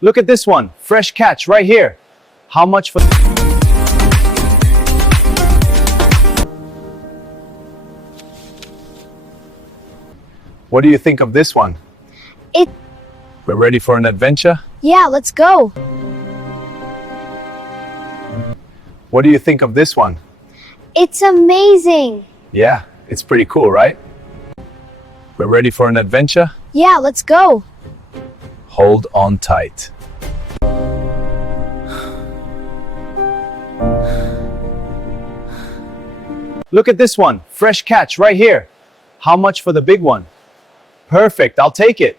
Look at this one. Fresh catch right here. How much for... What do you think of this one? We're ready for an adventure? Yeah, let's go. What do you think of this one? It's amazing. Yeah, it's pretty cool, right? We're ready for an adventure? Yeah, let's go. Hold on tight. Look at this one. Fresh catch right here. How much for the big one? Perfect, I'll take it.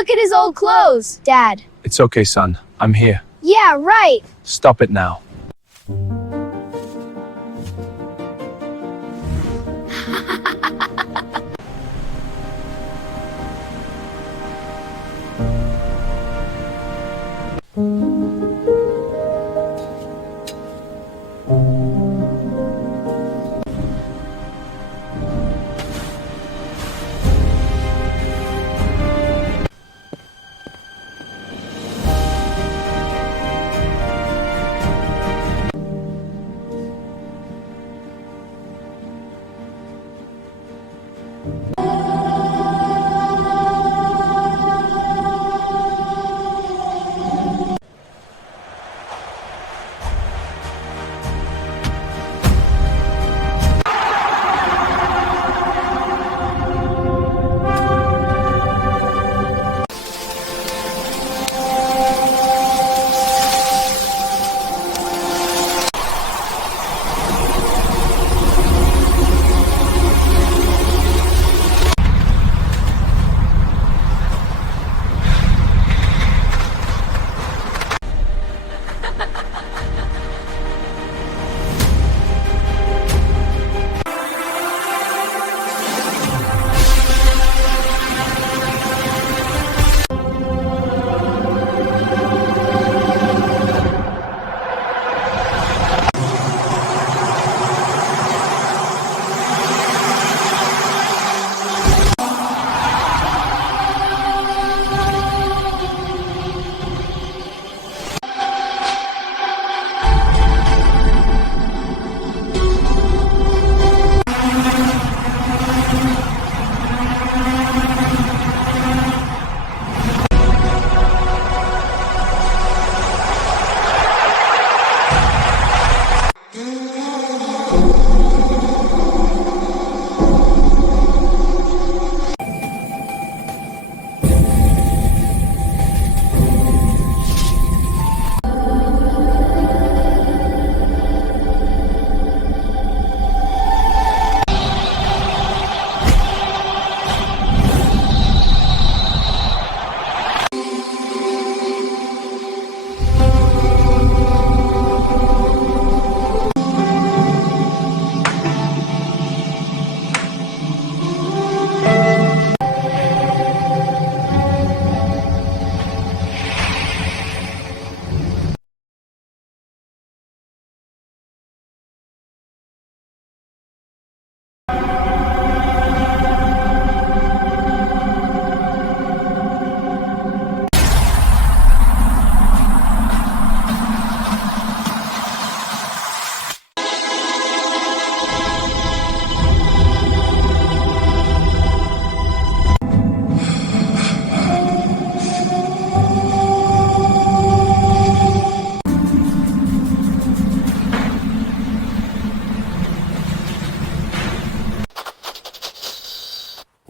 look at his old clothes. Dad. It's okay, son. I'm here. Yeah, right. Stop it now.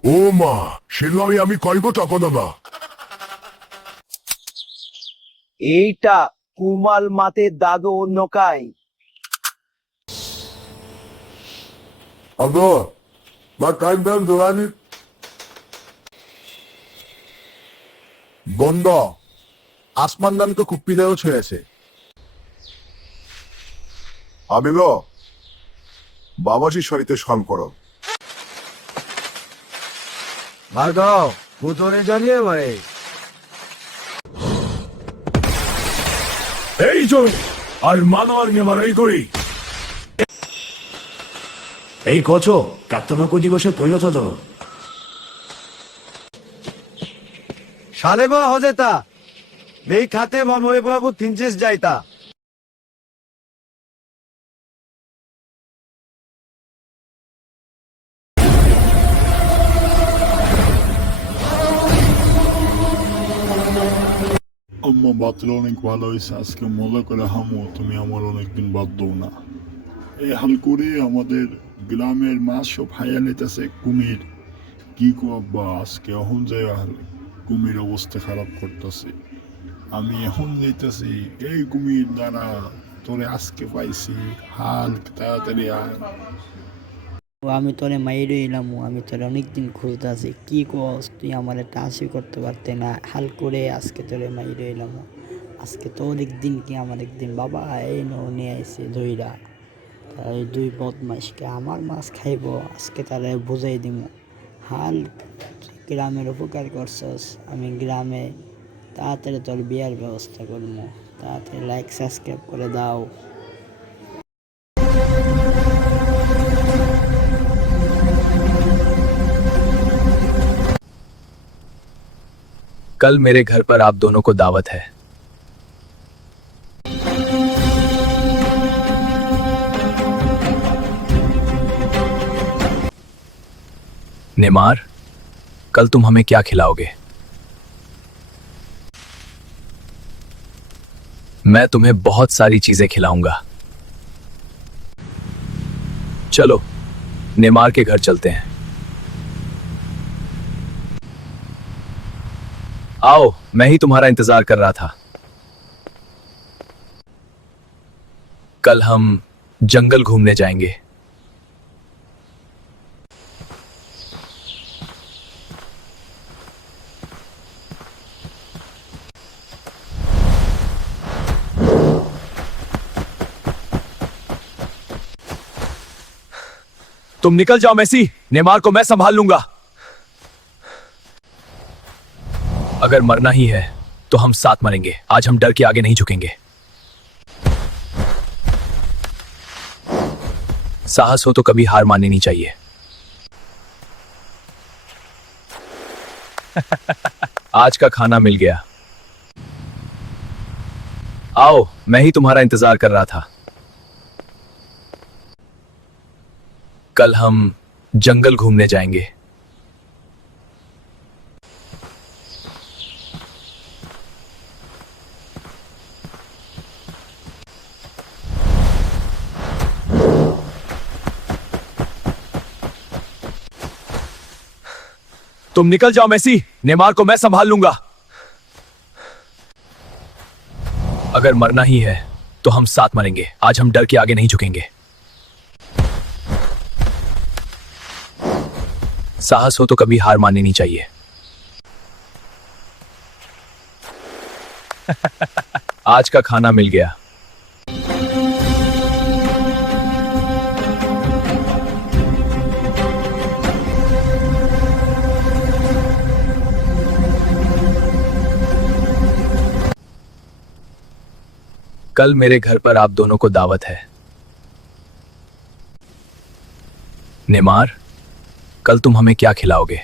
ও মা শিলংয়ে আমি কইব টাকা দাদা এইটা কুমাল মাতে দাদু নকাই আদো মা টাইম দাম দোলানি বন্ধ আসমান দাম তো কুপ্পিদাও ছয়েছে আমি গো বাবাজি সরিতে সম করো ভার্গব ভুতরে জানিয়ে ভাই এই যে আর মানোয়ার নিয়ে মারাই করি এই 거쳐 কাত্তনকো দিবসে তৈরথ শালেবা হজেতা 내 খাতে মময়ে বাবু তিনচেস যাইতা আম্মা বাতলে অনেক ভালো হয়েছে আজকে মজা করে হামো তুমি আমার অনেকদিন বাদ দাও না এই হাল করে আমাদের গ্রামের মাছ সব হাইয়া নিতেছে কুমির কি কো আব্বা আজকে এখন যাই কুমির অবস্থা খারাপ করতেছে আমি এখন যাইতেছি এই কুমির দাঁড়া তোরে আজকে পাইছি হাল তাড়াতাড়ি আয় ও আমি তোরে মাইরে এলাম, আমি তোরে অনেকদিন খুঁজতেছি, কি কস তুই আমার টাচই করতে পারতে না, হাল করে আজকে তোরে মাইরে এলাম। আজকে তোর একদিন কি আমার একদিন, বাবা এই নিয়ে আইসে ধইরা, তারা এই দুই বদমাইশকে আমার মাছ খাইব, আজকে তারা বুঝাই দিব। হাল তুই গ্রামের উপকার করছস, আমি গ্রামে তাড়াতাড়ি তোর বিয়ার ব্যবস্থা করবো, তাড়াতাড়ি লাইক সাবস্ক্রাইব করে দাও। कल मेरे घर पर आप दोनों को दावत है। नेमार, कल तुम हमें क्या खिलाओगे? मैं तुम्हें बहुत सारी चीजें खिलाऊंगा। चलो नेमार के घर चलते हैं। आओ, मैं ही तुम्हारा इंतजार कर रहा था। कल हम जंगल घूमने जाएंगे। तुम निकल जाओ मेसी, नेमार को मैं संभाल लूंगा। अगर मरना ही है तो हम साथ मरेंगे। आज हम डर के आगे नहीं झुकेंगे। साहस हो तो कभी हार माननी नहीं चाहिए। आज का खाना मिल गया। आओ, मैं ही तुम्हारा इंतजार कर रहा था। कल हम जंगल घूमने जाएंगे। तुम निकल जाओ मेसी, नेमार को मैं संभाल लूंगा। अगर मरना ही है तो हम साथ मरेंगे। आज हम डर के आगे नहीं झुकेंगे। साहस हो तो कभी हार माननी नहीं चाहिए। आज का खाना मिल गया। कल मेरे घर पर आप दोनों को दावत है। नेमार, कल तुम हमें क्या खिलाओगे?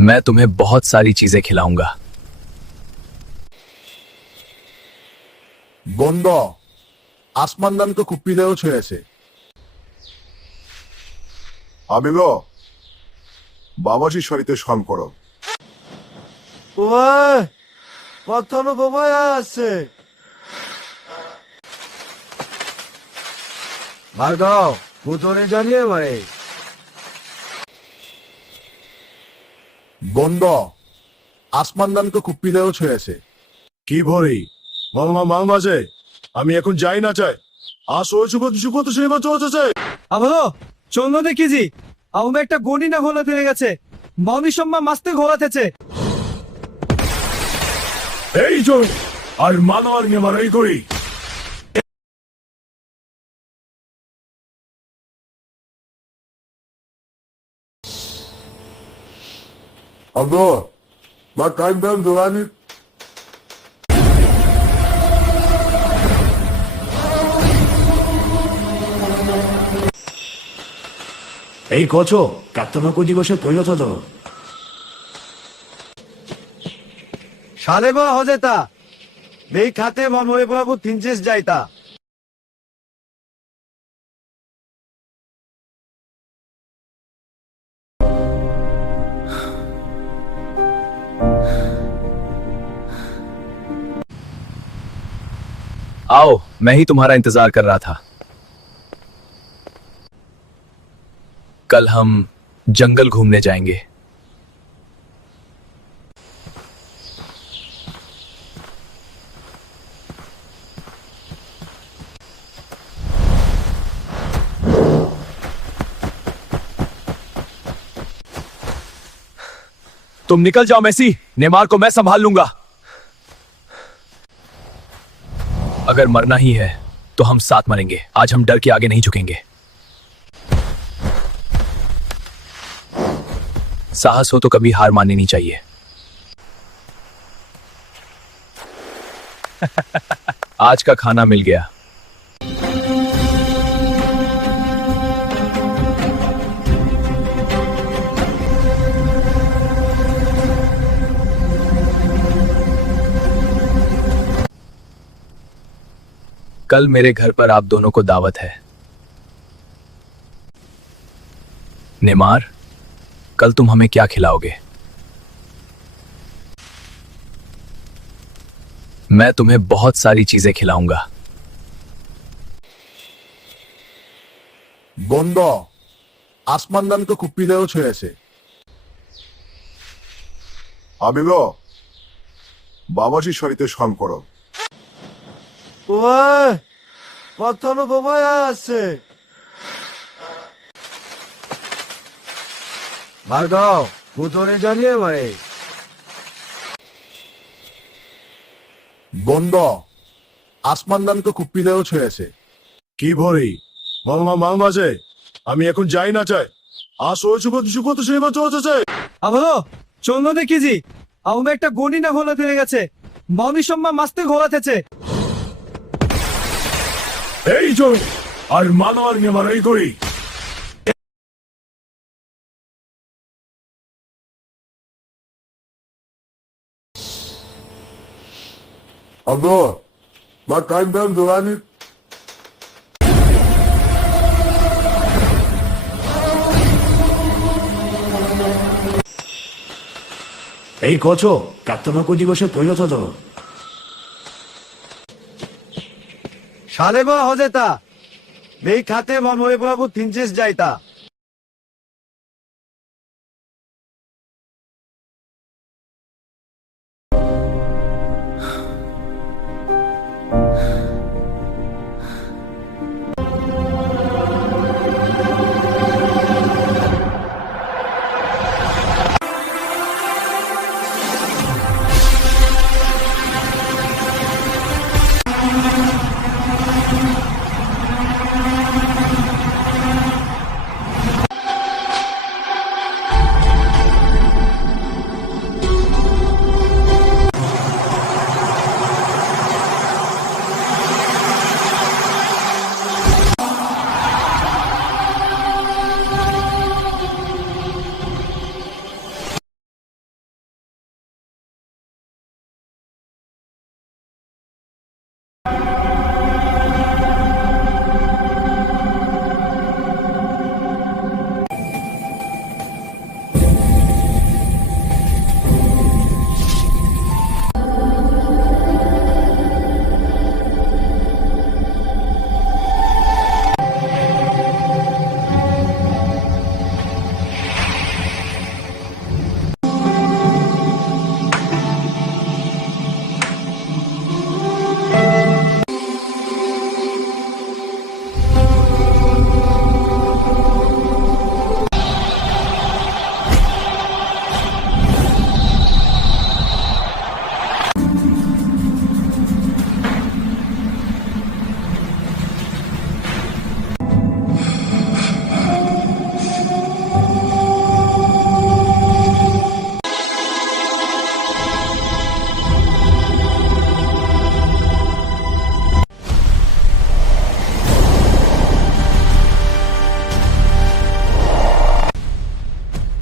मैं तुम्हें बहुत सारी चीजें खिलाऊंगा। গন্ধ আসমান দানকে খুব পিলেও ছুঁয়েছে। আমি গো বাবাজির সরিতে স্মরণ করো। ওই কথানো বাবা আছে ভার্গব ভূতরে জানিয়ে ভাই গন্ধ আসমান দানকে খুব পিলেও ছুঁয়েছে। কি ভরি মামা মাল মাঝে আমি এখন যাই না চাই আসো যুবত যুবত সেবা চলছে। আবো চললো দেখিছি আমি একটা গনি না ঘোলা ফেলে গেছে মনি সম্মা মাস্তে ঘোলাতেছে এই চল আর মানবার নিয়ে মারাই করি। আগো বা টাইম দাম দোলানি এই কছো কাত্তনক দিবসে তৈরি তো সালে বা হজেতা এই খাতে মনময় বাবু 3 যাইতা आओ, मैं ही तुम्हारा इंतजार कर रहा था। कल हम जंगल घूमने जाएंगे। तुम निकल जाओ मेसी, नेमार को मैं संभाल लूंगा। अगर मरना ही है तो हम साथ मरेंगे। आज हम डर के आगे नहीं झुकेंगे। साहस हो तो कभी हार माननी नहीं चाहिए। आज का खाना मिल गया। कल मेरे घर पर आप दोनों को दावत है। नेमार, कल तुम हमें क्या खिलाओगे? मैं तुम्हें बहुत सारी चीजें खिलाऊंगा। বন্ধ, আসমানদানকে কুপিলেও ছুঁয়েছে। আমি গো বাবাজির সহিত সম করো। পাথর বাবা আছে ভার্গব, ভূতরে জানিয়ে ভাই। বন্ধ, আসমানদানকে কুপিলেও ছুঁয়েছে। কি ভরি মামা মাল মাঝে আমি এখন যাই না চাই আসো যুবত যুবত সেবা চলছে। আবো চললো দেখিছি আমি একটা গনি না ঘোলা থেকে গেছে মনি সম্মা মাস্তে ঘোলাতেছে। এই জমি আর মানো আর নেমার এই করি। আব্বু মা টাইম দাম দোলানি। এই কচো কাত্তনক দিবসে তৈরি তো সালে বা হজেতা এই খাতে মনোয় বাবু তিনচেস যাইতা।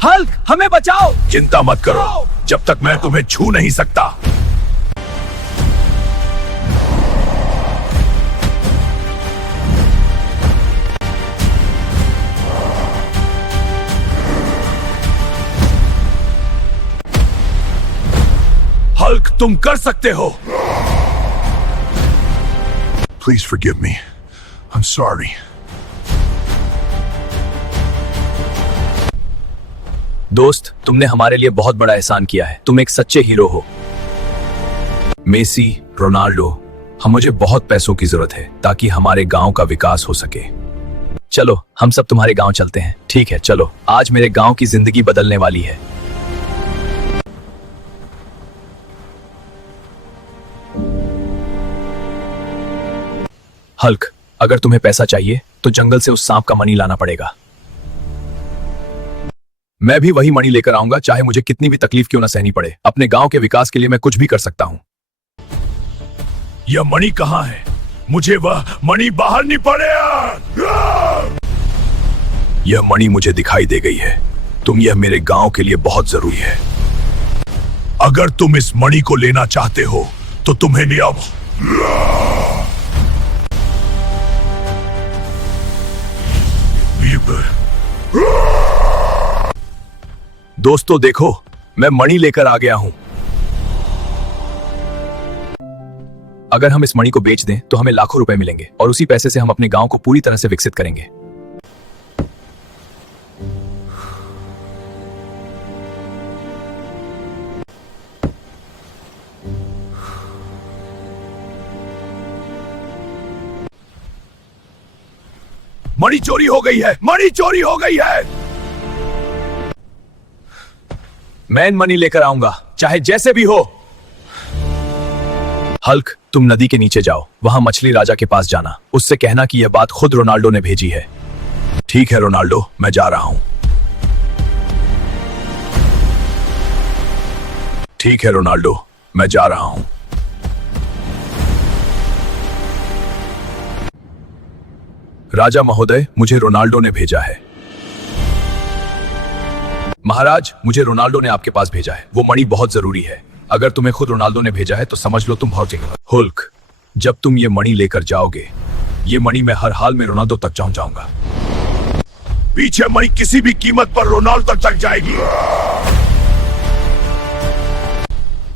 हल्क, हमें बचाओ। चिंता मत करो, जब तक मैं तुम्हें छू नहीं सकता। हल्क, तुम कर सकते हो। Please forgive me. I'm sorry. दोस्त, तुमने हमारे लिए बहुत बड़ा एहसान किया है। तुम एक सच्चे हीरो हो। मेसी, रोनाल्डो, हम मुझे बहुत पैसों की जरूरत है ताकि हमारे गांव का विकास हो सके। चलो, हम सब तुम्हारे गांव चलते हैं। ठीक है, चलो। आज मेरे गांव की जिंदगी बदलने वाली है। हल्क, अगर तुम्हें पैसा चाहिए तो जंगल से उस सांप का मणि लाना पड़ेगा। मैं भी वही मणि लेकर आऊंगा, चाहे मुझे कितनी भी तकलीफ क्यों ना सहनी पड़े। अपने गांव के विकास के लिए मैं कुछ भी कर सकता हूं। यह मणि कहाँ है? मुझे वह मणि बाहर नहीं पड़ेगा। यह मणि मुझे दिखाई दे गई है। तुम यह मेरे गांव के लिए बहुत जरूरी है। अगर तुम इस मणि को लेना चाहते हो तो तुम्हें ले आओ। दोस्तों देखो, मैं मणि लेकर आ गया हूं। अगर हम इस मणि को बेच दें तो हमें लाखों रुपए मिलेंगे और उसी पैसे से हम अपने गांव को पूरी तरह से विकसित करेंगे। मणि चोरी हो गई है, मणि चोरी हो गई है। मैं मणि लेकर आऊंगा, चाहे जैसे भी हो। हल्क, तुम नदी के नीचे जाओ, वहां मछली राजा के पास जाना। उससे कहना कि यह बात खुद रोनाल्डो ने भेजी है। ठीक है रोनाल्डो, मैं जा रहा हूं। ठीक है रोनाल्डो, मैं जा रहा हूं। राजा महोदय, मुझे रोनाल्डो ने भेजा है। महाराज, मुझे रोनाल्डो ने आपके पास भेजा है। वो मणि बहुत जरूरी है। अगर तुम्हें खुद रोनाल्डो ने भेजा है तो समझ लो तुम बहुत जगह। हुल्क, जब तुम ये मणि लेकर जाओगे, ये मणि मैं हर हाल में रोनाल्डो तक पहुंच जाऊंगा। पीछे मणि किसी भी कीमत पर रोनाल्डो तक जाएगी।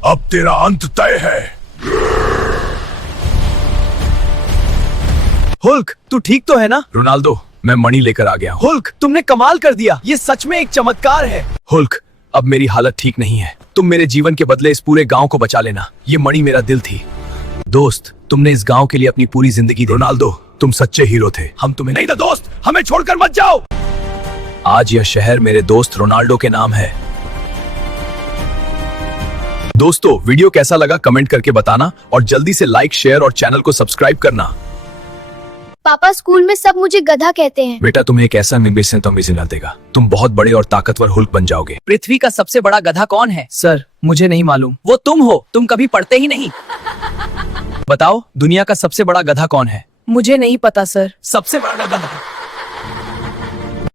अब तेरा अंत तय है। हुल्क, तू ठीक तो है ना? रोनाल्डो, मैं मणि लेकर आ गया हूं। हुल्क, तुमने कमाल कर दिया। ये सच में एक चमत्कार है। हुल्क, अब मेरी हालत ठीक नहीं है। तुम मेरे जीवन के बदले इस पूरे गांव को बचा लेना। ये मणि मेरा दिल थी। दोस्त, तुमने इस गांव के लिए अपनी पूरी जिंदगी दी। रोनाल्डो, तुम सच्चे हीरो थे। हम तुम्हें नहीं था। दोस्त, हमें छोड़कर मत जाओ। आज यह शहर मेरे दोस्त रोनाल्डो के नाम है। दोस्तों, वीडियो कैसा लगा कमेंट करके बताना और जल्दी से लाइक, शेयर और चैनल को सब्सक्राइब करना। पापा, स्कूल में सब मुझे गधा कहते हैं। बेटा, तुम्हें एक ऐसा निर्देशन तो मिल देगा। तुम बहुत बड़े और ताकतवर हुल्क बन जाओगे। पृथ्वी का सबसे बड़ा गधा कौन है? सर, मुझे नहीं मालूम। वो तुम हो, तुम कभी पढ़ते ही नहीं। बताओ, दुनिया का सबसे बड़ा गधा कौन है? मुझे नहीं पता सर। सबसे बड़ा गधा